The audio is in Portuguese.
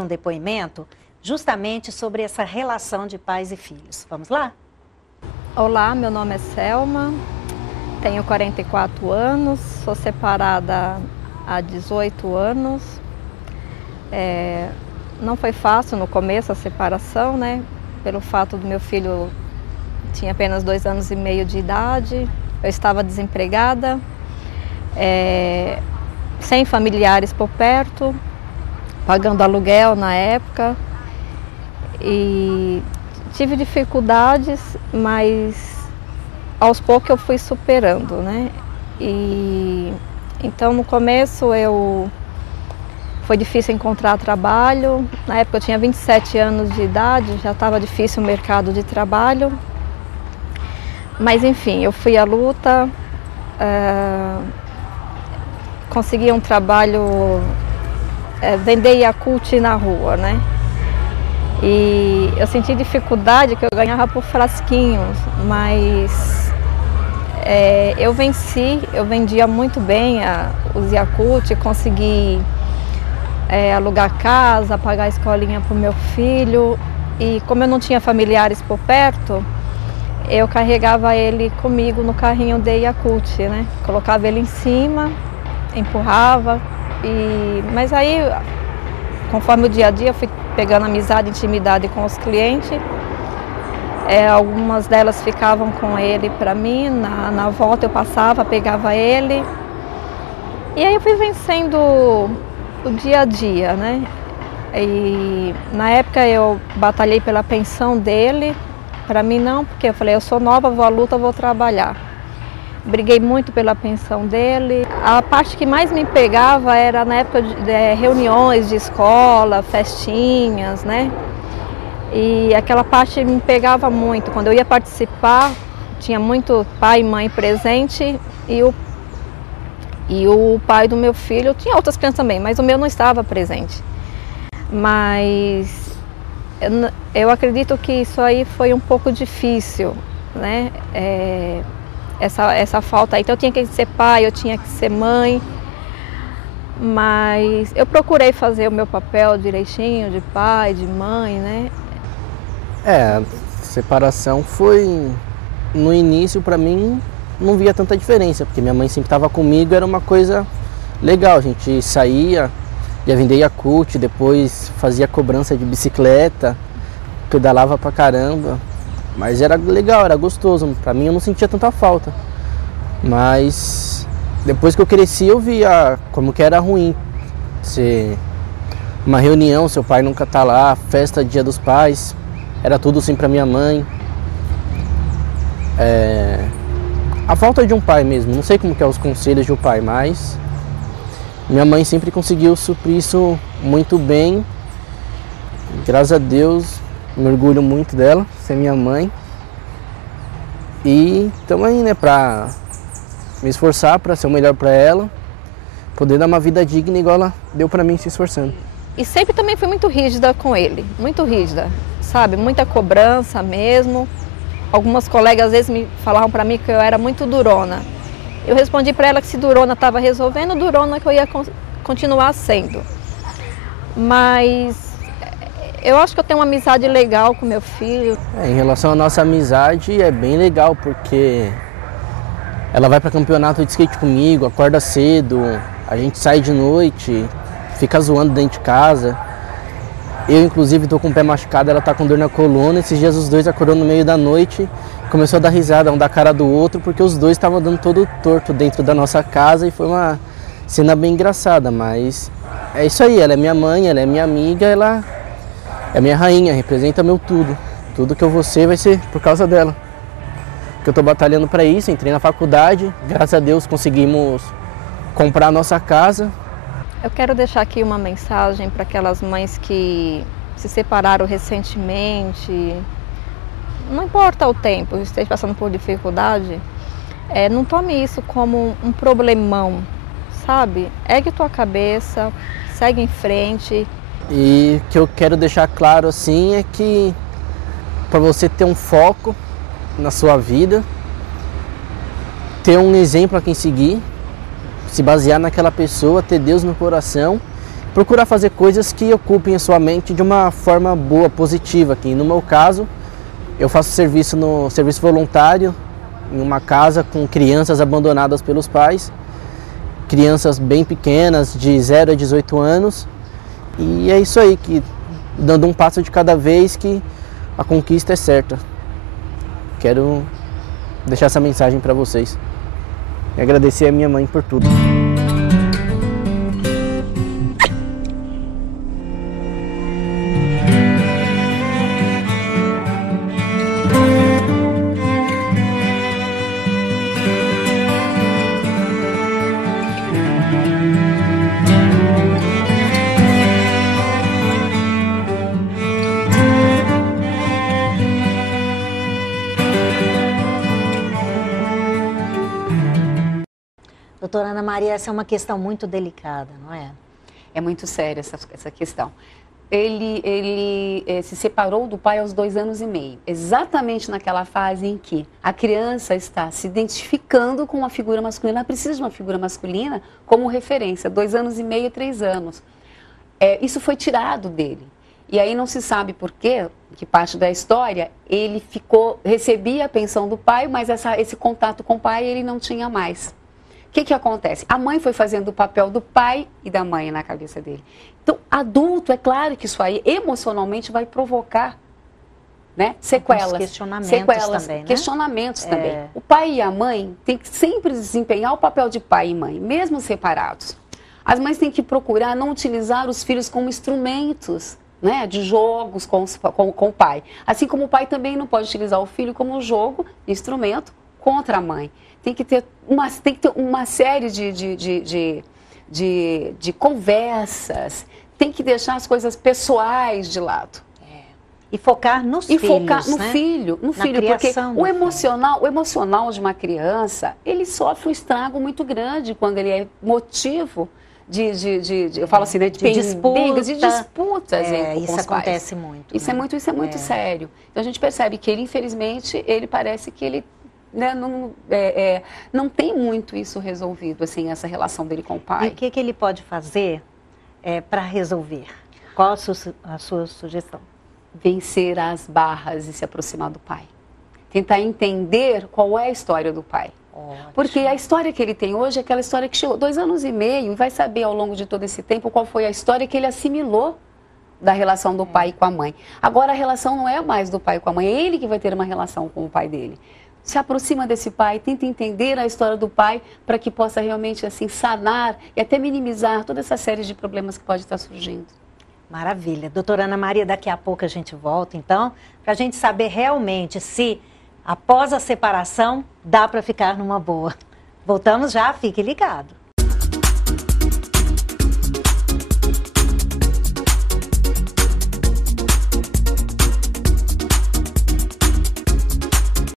um depoimento justamente sobre essa relação de pais e filhos. Vamos lá? Olá, meu nome é Selma, tenho 44 anos, sou separada há 18 anos. Não foi fácil no começo a separação, né? Pelo fato do meu filho tinha apenas 2 anos e meio de idade, eu estava desempregada, sem familiares por perto, pagando aluguel na época e tive dificuldades, mas aos poucos eu fui superando, né? Então no começo foi difícil encontrar trabalho. Na época eu tinha 27 anos de idade, já estava difícil o mercado de trabalho. Mas enfim, eu fui à luta, consegui um trabalho, vender Yakult na rua, né? E eu senti dificuldade que eu ganhava por frasquinhos, mas eu vendia muito bem os Yakult, consegui alugar casa, pagar a escolinha para o meu filho. E como eu não tinha familiares por perto, eu carregava ele comigo no carrinho de Yakult, né? Colocava ele em cima, empurrava, mas aí, conforme o dia a dia, eu fui pegando amizade, intimidade com os clientes. Algumas delas ficavam com ele para mim, na volta eu passava, pegava ele. E aí eu fui vencendo o dia a dia, né? E na época eu batalhei pela pensão dele, para mim não, porque eu falei, eu sou nova, vou à luta, vou trabalhar. Briguei muito pela pensão dele. A parte que mais me pegava era na época de reuniões de escola, festinhas, né? E aquela parte me pegava muito. Quando eu ia participar, tinha muito pai e mãe presente e o pai do meu filho, tinha outras crianças também, mas o meu não estava presente. Mas eu acredito que isso aí foi um pouco difícil, né? Essa falta aí. Então eu tinha que ser pai, eu tinha que ser mãe, mas eu procurei fazer o meu papel direitinho, de pai, de mãe, né? A separação foi, no início para mim, não via tanta diferença, porque minha mãe sempre estava comigo, era uma coisa legal, a gente saía, ia vender Yakult, depois fazia cobrança de bicicleta, pedalava pra caramba. Mas era legal, era gostoso. Pra mim eu não sentia tanta falta. Mas depois que eu cresci eu via como que era ruim. Ser uma reunião, seu pai nunca tá lá, festa Dia dos Pais, era tudo assim pra minha mãe. A falta de um pai mesmo, não sei como que é os conselhos de um pai, mas minha mãe sempre conseguiu suprir isso muito bem. Graças a Deus. Me orgulho muito dela, ser minha mãe. E estamos aí, né, pra me esforçar para ser o melhor para ela, poder dar uma vida digna igual ela deu para mim se esforçando. E sempre também fui muito rígida com ele, muito rígida, sabe? Muita cobrança mesmo. Algumas colegas às vezes me falavam para mim que eu era muito durona. Eu respondi para ela que se durona estava resolvendo, durona que eu ia continuar sendo. Mas eu acho que eu tenho uma amizade legal com meu filho. Em relação à nossa amizade, é bem legal, porque ela vai para campeonato de skate comigo, acorda cedo, a gente sai de noite, fica zoando dentro de casa. Eu, inclusive, tô com o pé machucado, ela tá com dor na coluna. Esses dias os dois acordou no meio da noite, começou a dar risada, um da cara do outro, porque os dois estavam dando todo torto dentro da nossa casa e foi uma cena bem engraçada. Mas é isso aí, ela é minha mãe, ela é minha amiga, ela é minha rainha, representa meu tudo. Tudo que eu vou ser vai ser por causa dela. Porque eu tô batalhando para isso, entrei na faculdade, graças a Deus conseguimos comprar a nossa casa. Eu quero deixar aqui uma mensagem para aquelas mães que se separaram recentemente. Não importa o tempo, esteja passando por dificuldade, não tome isso como um problemão, sabe? Ergue tua cabeça, segue em frente. E o que eu quero deixar claro assim é que para você ter um foco na sua vida, ter um exemplo a quem seguir, se basear naquela pessoa, ter Deus no coração procurar fazer coisas que ocupem a sua mente de uma forma boa, positiva. Que no meu caso, eu faço serviço voluntário em uma casa com crianças abandonadas pelos pais, crianças bem pequenas, de 0 a 18 anos, e é isso aí, que dando um passo de cada vez que a conquista é certa. Quero deixar essa mensagem para vocês e agradecer a minha mãe por tudo. Doutora Ana Maria, essa é uma questão muito delicada, não é? É muito séria essa questão. Ele se separou do pai aos 2 anos e meio, exatamente naquela fase em que a criança está se identificando com uma figura masculina, ela precisa de uma figura masculina como referência, 2 anos e meio, 3 anos. Isso foi tirado dele. E aí não se sabe por quê, que parte da história, ele recebia a pensão do pai, mas esse contato com o pai ele não tinha mais. O que acontece? A mãe foi fazendo o papel do pai e da mãe na cabeça dele. Então, adulto, é claro que isso aí emocionalmente vai provocar, né, sequelas. Questionamentos também, né? Questionamentos também. O pai e a mãe têm que sempre desempenhar o papel de pai e mãe, mesmo separados. As mães têm que procurar não utilizar os filhos como instrumentos, né, de jogos com o pai. Assim como o pai também não pode utilizar o filho como jogo, instrumento, contra a mãe. Tem que ter uma série de conversas, tem que deixar as coisas pessoais de lado. E focar nos filhos, focar no né? filho, porque o emocional de uma criança, ele sofre um estrago muito grande quando ele é motivo eu falo assim, né, de disputas com isso os pais. acontece muito. Isso é muito sério. Então a gente percebe que ele, infelizmente, ele parece que ele, né, não tem muito isso resolvido, assim, essa relação dele com o pai. E o que ele pode fazer para resolver? Qual a sua sugestão? Vencer as barras e se aproximar do pai. Tentar entender qual é a história do pai. Ótimo. Porque a história que ele tem hoje é aquela história que chegou 2 anos e meio e vai saber ao longo de todo esse tempo qual foi a história que ele assimilou da relação do pai com a mãe. Agora a relação não é mais do pai com a mãe, é ele que vai ter uma relação com o pai dele. Se aproxima desse pai, tenta entender a história do pai para que possa realmente assim sanar e até minimizar toda essa série de problemas que pode estar surgindo. Maravilha. Doutora Ana Maria, daqui a pouco a gente volta, então, para a gente saber realmente se, após a separação, dá para ficar numa boa. Voltamos já, fique ligado.